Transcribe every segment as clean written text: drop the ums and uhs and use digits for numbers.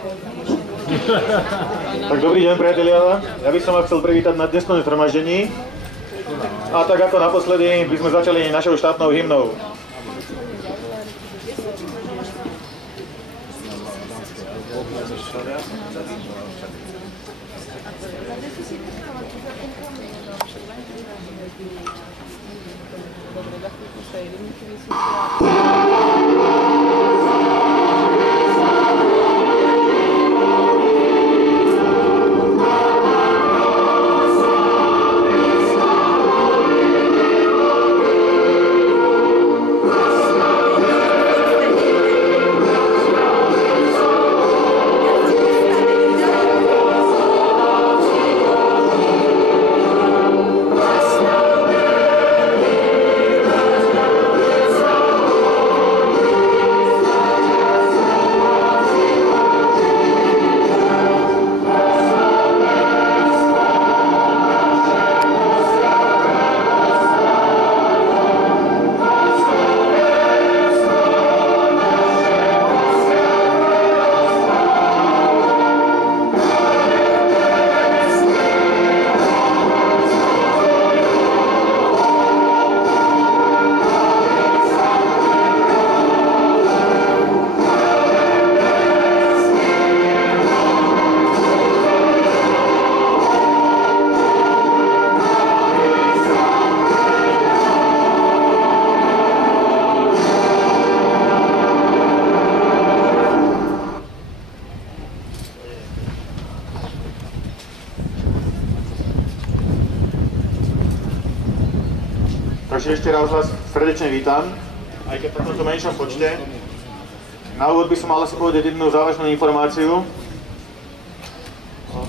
Tak dobrý deň, priatelia. Ja by som vás chcel privítať na dnešnom zhromaždení. A tak ako naposledy by sme začali našou štátnou hymnou. Takže ešte raz vás srdečne vítam, aj keď v takomto menšom počte. Na úvod by som mal asi povedať jednu závažnú informáciu.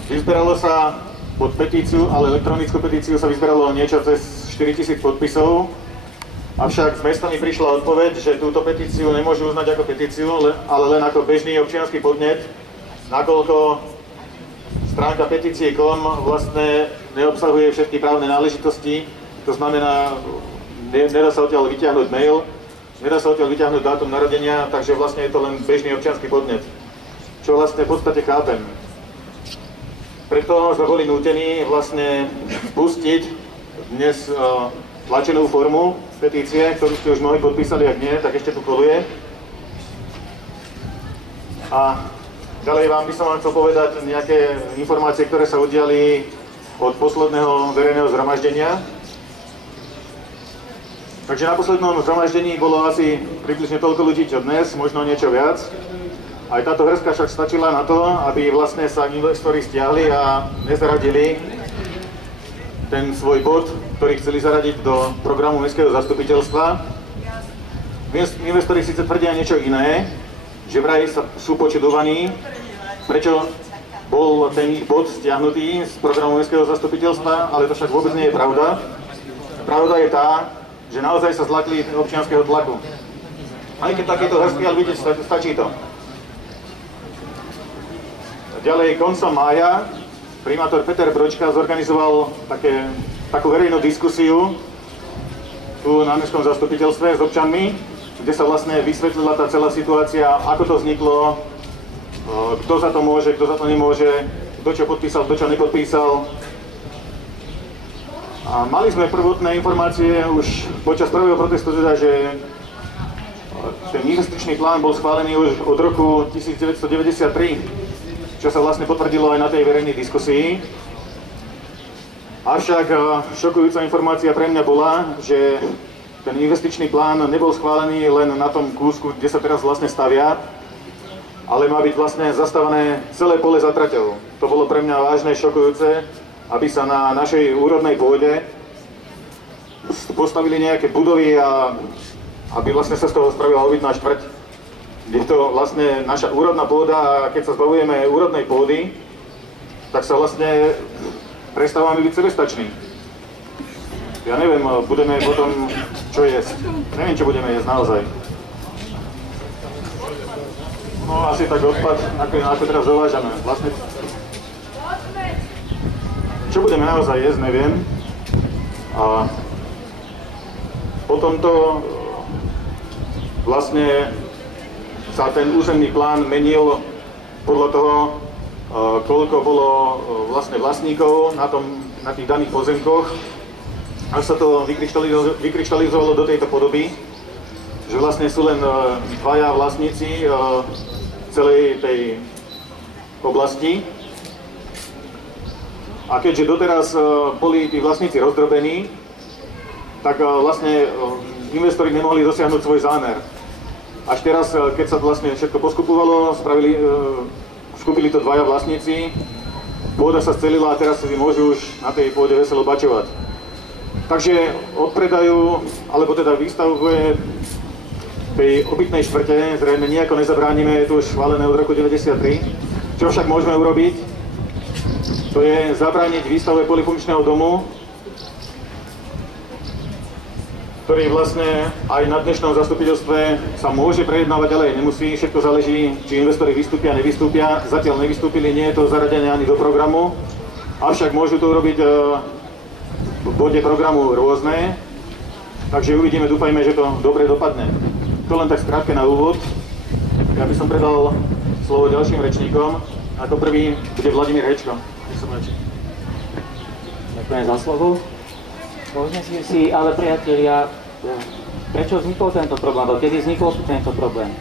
Vyzberalo sa pod petíciu, ale elektronickú petíciu sa vyzberalo niečo cez 4000 podpisov. Avšak z mesta mi prišla odpoveď, že túto petíciu nemôžu uznať ako petíciu, ale len ako bežný občiansky podnet, nakoľko stránka petície.com vlastne neobsahuje všetky právne náležitosti. To znamená, nedá sa odtiaľ vyťahnuť mail, nedá sa odtiaľ vyťahnuť dátum narodenia, takže vlastne je to len bežný občiansky podnet. Čo vlastne v podstate chápem. Preto sme boli nútení vlastne spustiť dnes tlačenú formu petície, ktorú ste už mnohí podpísali, ak nie, tak ešte tu koluje. A ďalej vám by som vám chcel povedať nejaké informácie, ktoré sa udiali od posledného verejného zhromaždenia. Takže na poslednom zhromaždení bolo asi približne toľko ľudí, čo dnes, možno niečo viac. Aj táto hrstka však stačila na to, aby vlastne sa investori stiahli a nezaradili ten svoj bod, ktorý chceli zaradiť do programu mestského zastupiteľstva. Investori síce tvrdia niečo iné, že vraj sú počudovaní, prečo bol ten ich bod stiahnutý z programu mestského zastupiteľstva, ale to však vôbec nie je pravda. Pravda je tá, že naozaj sa zlakli občianskeho tlaku. Aj keď takéto hrstky, ale vidieť, stačí to. Ďalej, koncom mája primátor Peter Bročka zorganizoval takú verejnú diskusiu tu na mestskom zastupiteľstve s občanmi, kde sa vlastne vysvetlila tá celá situácia, ako to vzniklo, kto za to môže, kto za to nemôže, kto čo podpísal, kto čo nepodpísal. A mali sme prvotné informácie už počas prvého protestu, teda, že ten investičný plán bol schválený už od roku 1993, čo sa vlastne potvrdilo aj na tej verejnej diskusii. Avšak šokujúca informácia pre mňa bola, že ten investičný plán nebol schválený len na tom kúsku, kde sa teraz vlastne stavia, ale má byť vlastne zastavané celé pole za traťou. To bolo pre mňa vážne, šokujúce, aby sa na našej úrodnej pôde postavili nejaké budovy a aby vlastne sa z toho spravila obytná štvrť. Je to vlastne naša úrodná pôda a keď sa zbavujeme úrodnej pôdy, tak sa vlastne prestávame byť sebestační. Ja neviem, budeme potom čo jesť. Neviem, čo budeme jesť naozaj. No asi tak odpad, ako teraz dovážame. Vlastne čo budeme naozaj jesť, neviem. A potom to vlastne sa ten územný plán menil podľa toho, koľko bolo vlastne vlastníkov na tých daných pozemkoch, až sa to vykryštalizovalo do tejto podoby, že vlastne sú len dvaja vlastníci celej tej oblasti. A keďže doteraz boli tí vlastníci rozdrobení, tak vlastne investori nemohli dosiahnuť svoj zámer. Až teraz, keď sa vlastne všetko poskupovalo, skúpili to dvaja vlastníci, pôda sa scelila a teraz si môžu už na tej pôde veselo bačovať. Takže odpredajú, alebo teda výstavuje tej obytnej štvrte, zrejme nejako nezabránime, je to už schválené od roku 1993. Čo však môžeme urobiť, to je zabrániť výstavbe polyfunkčného domu, ktorý vlastne aj na dnešnom zastupiteľstve sa môže prejednávať, ale nemusí. Všetko záleží, či investori vystúpia, nevystúpia. Zatiaľ nevystúpili, nie je to zaradené ani do programu. Avšak môžu to urobiť v bode programu rôzne. Takže uvidíme, dúfajme, že to dobre dopadne. To len tak skrátke na úvod. Ja by som predal slovo ďalším rečníkom. Ako prvý bude Vladimír Hečko. Ďakujem za slovo. Povedzme si, ale priatelia, prečo vznikol tento problém, alebo kedy vznikol tento problém?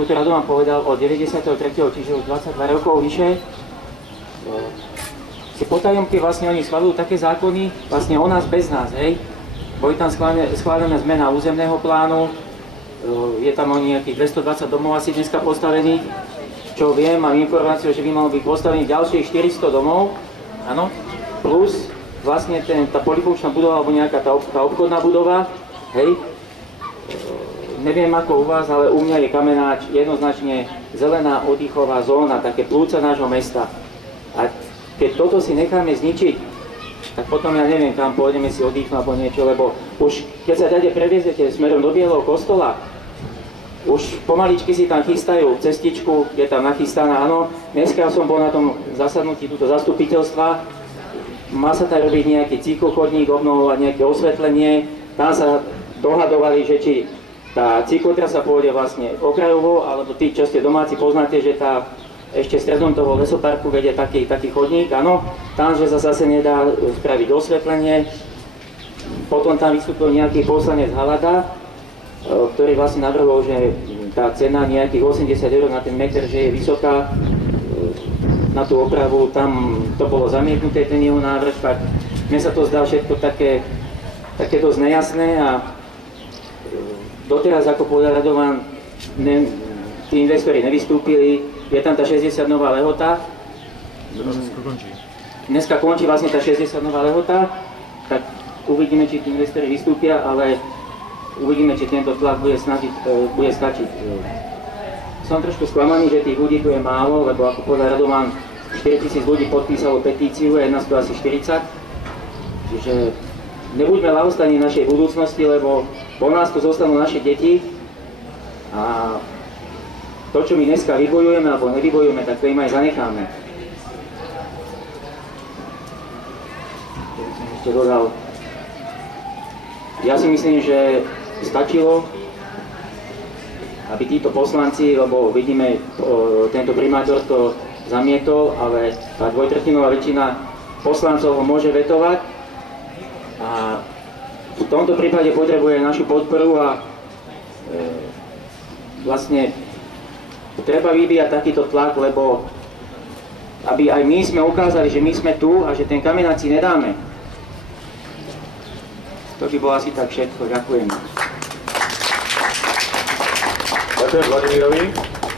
Tu Radovan povedal od 93., čiže už 22 rokov vyše. Si potajomky vlastne oni schvaľujú také zákony, vlastne o nás bez nás, hej? Boli tam schválená zmena územného plánu, je tam o nejakých 220 domov asi dneska postavených, čo viem, mám informáciu, že by malo byť postavených ďalších 400 domov, áno, plus vlastne tá polyfunkčná budova, alebo nejaká tá obchodná budova, hej, neviem ako u vás, ale u mňa je Kamenáč jednoznačne zelená oddychová zóna, také plúca nášho mesta. A keď toto si necháme zničiť, tak potom ja neviem, kam pôjdeme si oddychnúť alebo niečo, lebo už keď sa tady previezete smerom do Bieleho kostola, už pomaličky si tam chystajú cestičku, je tam nachystaná, áno. Dneska som bol na tom zasadnutí túto zastupiteľstva, má sa tam robiť nejaký cyklochodník, obnovovať nejaké osvetlenie, tam sa dohadovali, že či tá cyklotrasa pôjde vlastne okrajovo, alebo tí, čo ste domáci, poznáte, že tá ešte stredom toho lesoparku vedie taký chodník, áno. Tam, že sa zase nedá spraviť osvetlenie. Potom tam vystúpil nejaký poslanec Halada, ktorý vlastne navrhol, že tá cena nejakých 80 € na ten meter, že je vysoká na tú opravu, tam to bolo zamietnuté, ten jeho návrh, tak mne sa to zdá všetko také dosť nejasné a doteraz, ako povedal Radovan, tí investori nevystúpili, je tam tá 60-dňová lehota. Dneska končí vlastne tá 60-dňová lehota, tak uvidíme, či tí investori vystúpia, ale uvidíme, či tento tlak bude stačiť. Som trošku sklamaný, že tých ľudí tu je málo, lebo ako povedal Radovan, 4000 ľudí podpísalo petíciu a je nás tu asi 40. Čiže nebuďme ľahostajní našej budúcnosti, lebo po nás tu zostanú naše deti a to, čo my dneska vybojujeme alebo nevybojujeme, tak to im aj zanecháme. Ešte dodal. Ja si myslím, že stačilo, aby títo poslanci, lebo vidíme, tento primátor to zamietol, ale tá dvojtretinová väčšina poslancov ho môže vetovať a v tomto prípade potrebuje našu podporu a vlastne treba vyvíjať takýto tlak, lebo aby aj my sme ukázali, že my sme tu a že ten Kamenáč si nedáme. To by bolo asi tak všetko. Ďakujem. Ďakujem Vladimírovi.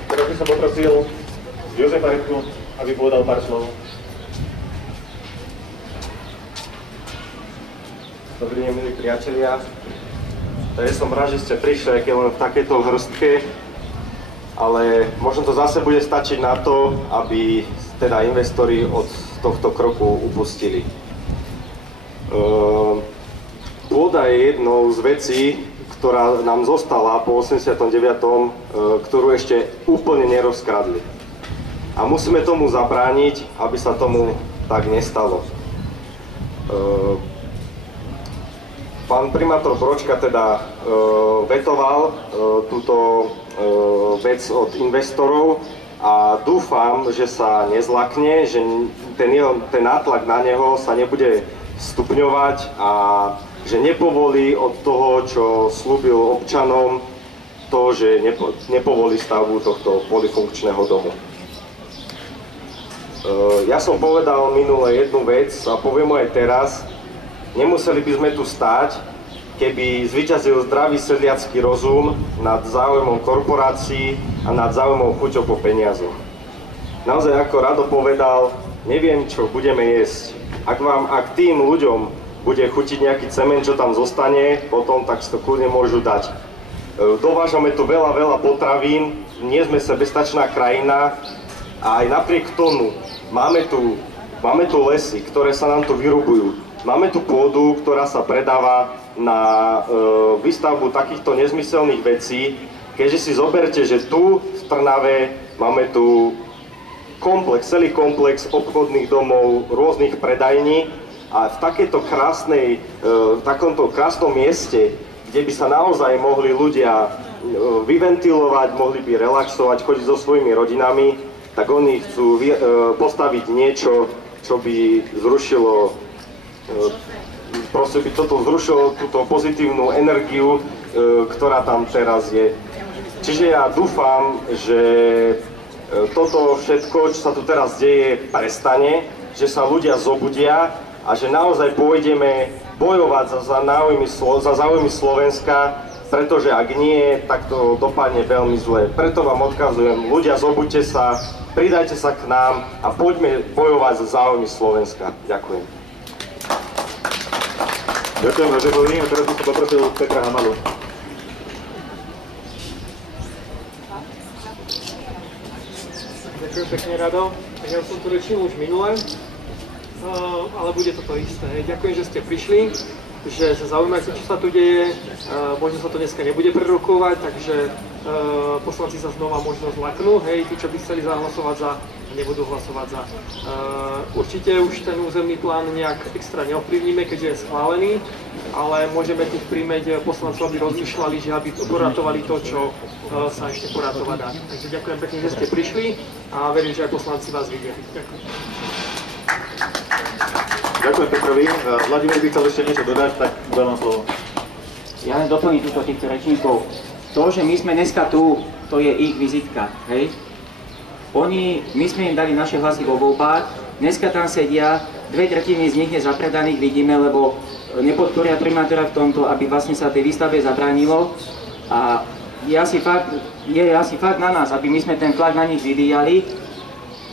Teraz by som poprosil Jozefa Repku, aby povedal pár slov. Dobrý deň, milí priatelia. Ja som rád, že ste prišli, aj keď len v takejto hrstke, ale možno to zase bude stačiť na to, aby teda investori od tohto kroku upustili. Pôda je jednou z vecí, ktorá nám zostala po 89., ktorú ešte úplne nerozkradli. A musíme tomu zabrániť, aby sa tomu tak nestalo. Pán primátor Bročka teda vetoval túto vec od investorov, a dúfam, že sa nezlakne, že ten nátlak na neho sa nebude stupňovať a že nepovolí od toho, čo slúbil občanom, to, že nepovolí stavbu tohto polyfunkčného domu. Ja som povedal minule jednu vec a poviem aj teraz. Nemuseli by sme tu stáť, keby zvíťazil zdravý sedliacky rozum nad záujmom korporácií a nad záujmom chuťou po peniazoch. Naozaj, ako Rado povedal, neviem, čo budeme jesť. Ak tým ľuďom bude chutiť nejaký cement, čo tam zostane, potom tak si to kľudne môžu dať. Dovážame tu veľa potravín, nie sme sebestačná krajina a aj napriek tomu máme tu lesy, ktoré sa nám tu vyrubujú. Máme tu pôdu, ktorá sa predáva na výstavbu takýchto nezmyselných vecí. Keďže si zoberte, že tu v Trnave máme tu celý komplex obchodných domov, rôznych predajní a v takomto krásnom mieste, kde by sa naozaj mohli ľudia vyventilovať, mohli by relaxovať, chodiť so svojimi rodinami, tak oni chcú postaviť niečo, čo by zrušilo túto pozitívnu energiu, ktorá tam teraz je. Čiže ja dúfam, že toto všetko, čo sa tu teraz deje, prestane, že sa ľudia zobudia a že naozaj pôjdeme bojovať za záujmy Slovenska, pretože ak nie, tak to dopadne veľmi zle. Preto vám odkazujem, ľudia, zobuďte sa, pridajte sa k nám a poďme bojovať za záujmy Slovenska. Ďakujem. Ďakujem Rožerovi a teraz by som poprosil Petra Hamalu. Ďakujem pekne, Rado. Tak ja som tu rečil už minule, ale bude to isté. Ďakujem, že ste prišli, že sa zaujímate, čo sa tu deje. Možno sa to dneska nebude prerokovať, takže poslanci sa znova možno zlaknú. Hej, tí, čo by chceli zahlasovať za, nebudú hlasovať za. Určite už ten územný plán nejak extra neovplyvníme, keďže je schválený, ale môžeme tých príjmeť poslancov, aby rozmýšľali, že aby poratovali to, čo sa ešte poratovať dá. Takže ďakujem pekne, že ste prišli a verím, že aj poslanci vás vidia. Ďakujem. Ďakujem Petrovi. Vladimír by chcel ešte niečo dodať, tak dávam slovo. Ja len doplním týchto rečníkov. To, že my sme dneska tu, to je ich vizitka, hej? My sme im dali naše hlasy vo voľbách, dneska tam sedia, 2/3 z nich je zapredaných, vidíme, lebo nepodporia primátora v tomto, aby vlastne sa tej výstave zabránilo. A je asi fakt na nás, aby my sme ten tlak na nich vyvíjali.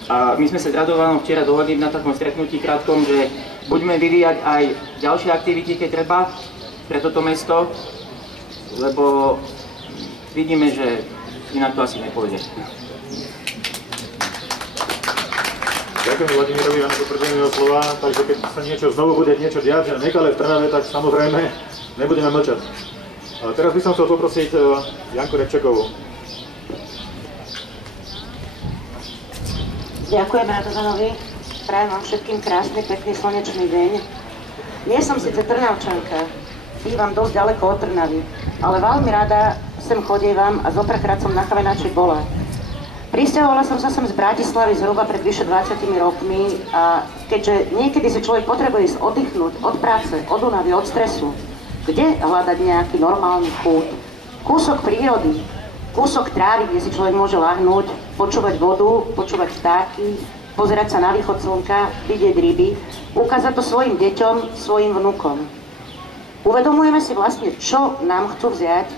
A my sme sa s Radovanom včera dohodli na takom stretnutí krátkom, že budeme vyvíjať aj ďalšie aktivity, keď treba, pre toto mesto, lebo vidíme, že inak to asi nepôjde. Ďakujem Vladimírovi za potvrdenie jeho slova, takže keď sa znovu bude niečo diať, že nekalé v Trnave, tak samozrejme nebudeme mlčať. A teraz by som chcel poprosiť Janku Repčekovú. Ďakujem Radovanovi, prajem vám všetkým krásny, pekný, slnečný deň. Nie som síce Trnavčanka, bývam dosť ďaleko od Trnavy, ale veľmi rada sem chodievam a zoprakrát som na Kavenáči bola. Prisťahovala som sa sem z Bratislavy zhruba pred vyše 20 rokmi a keďže niekedy si človek potrebuje ísť oddychnúť od práce, od únavy, od stresu, kde hľadať nejaký normálny kút? Kúsok prírody, kúsok trávy, kde si človek môže lahnúť, počúvať vodu, počúvať vtáky, pozerať sa na východ slnka, vidieť ryby, ukázať to svojim deťom, svojim vnukom. Uvedomujeme si vlastne, čo nám chcú vziať.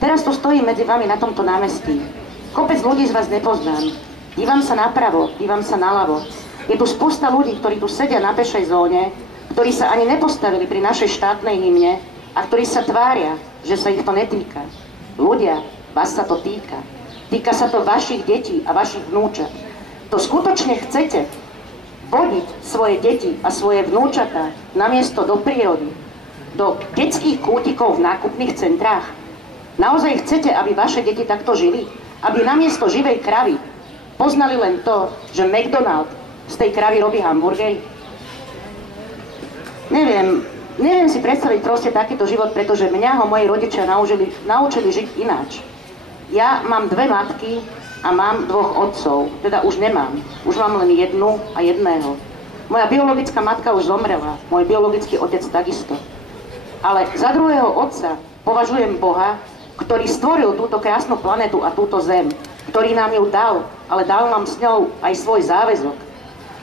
Teraz tu stojím medzi vami na tomto námestí. Kopec ľudí z vás nepoznám. Dívam sa napravo, dívam sa naľavo. Je tu spústa ľudí, ktorí tu sedia na pešej zóne, ktorí sa ani nepostavili pri našej štátnej hymne a ktorí sa tvária, že sa ich to netýka. Ľudia, vás sa to týka. Týka sa to vašich detí a vašich vnúčat. To skutočne chcete vodiť svoje deti a svoje vnúčatá namiesto do prírody, do detských kútikov v nákupných centrách? Naozaj chcete, aby vaše deti takto žili? Aby namiesto živej kravy poznali len to, že McDonald z tej kravy robí hamburgery? Neviem si predstaviť proste takýto život, pretože mňa ho moji rodičia naučili žiť ináč. Ja mám dve matky a mám 2 otcov, teda už nemám. Už mám len jednu a jedného. Moja biologická matka už zomrela, môj biologický otec takisto. Ale za druhého otca považujem Boha, ktorý stvoril túto krásnu planetu a túto zem, ktorý nám ju dal, ale dal nám s ňou aj svoj záväzok,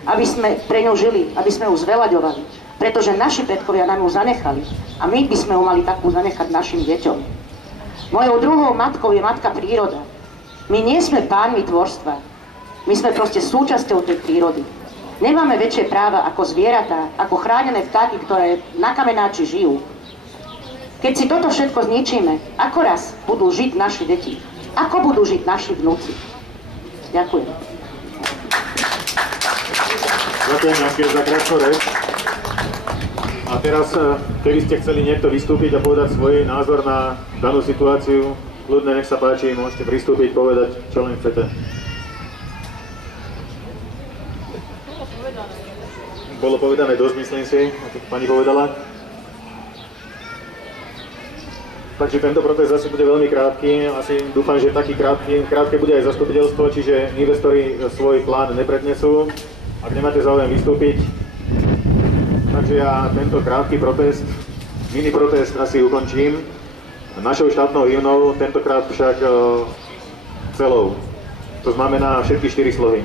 aby sme pre ňu žili, aby sme ju zveľaďovali, pretože naši predkovia nám ju zanechali a my by sme ju mali takú zanechať našim deťom. Mojou druhou matkou je matka príroda. My nie sme pánmi tvorstva, my sme proste súčasťou tej prírody. Nemáme väčšie práva ako zvieratá, ako chránené vtáky, ktoré na kamenáči žijú. Keď si toto všetko zničíme, ako raz budú žiť naše deti? Ako budú žiť naši vnúci? Ďakujem. Ďakujem, Janke, za krátku reč. A teraz, keby ste chceli niekto vystúpiť a povedať svoj názor na danú situáciu, kľudne, nech sa páči, môžete pristúpiť, povedať, čo len chcete. Bolo povedané dosť, myslím si, ako pani povedala. Takže tento protest asi bude veľmi krátky. Asi dúfam, že taký krátke bude aj zastupiteľstvo, čiže investori svoj plán neprednesú, ak nemáte záujem vystúpiť. Takže ja tento krátky protest, mini protest asi ukončím. Našou štátnou hymnou, tentokrát však celou. To znamená všetky 4 slohy.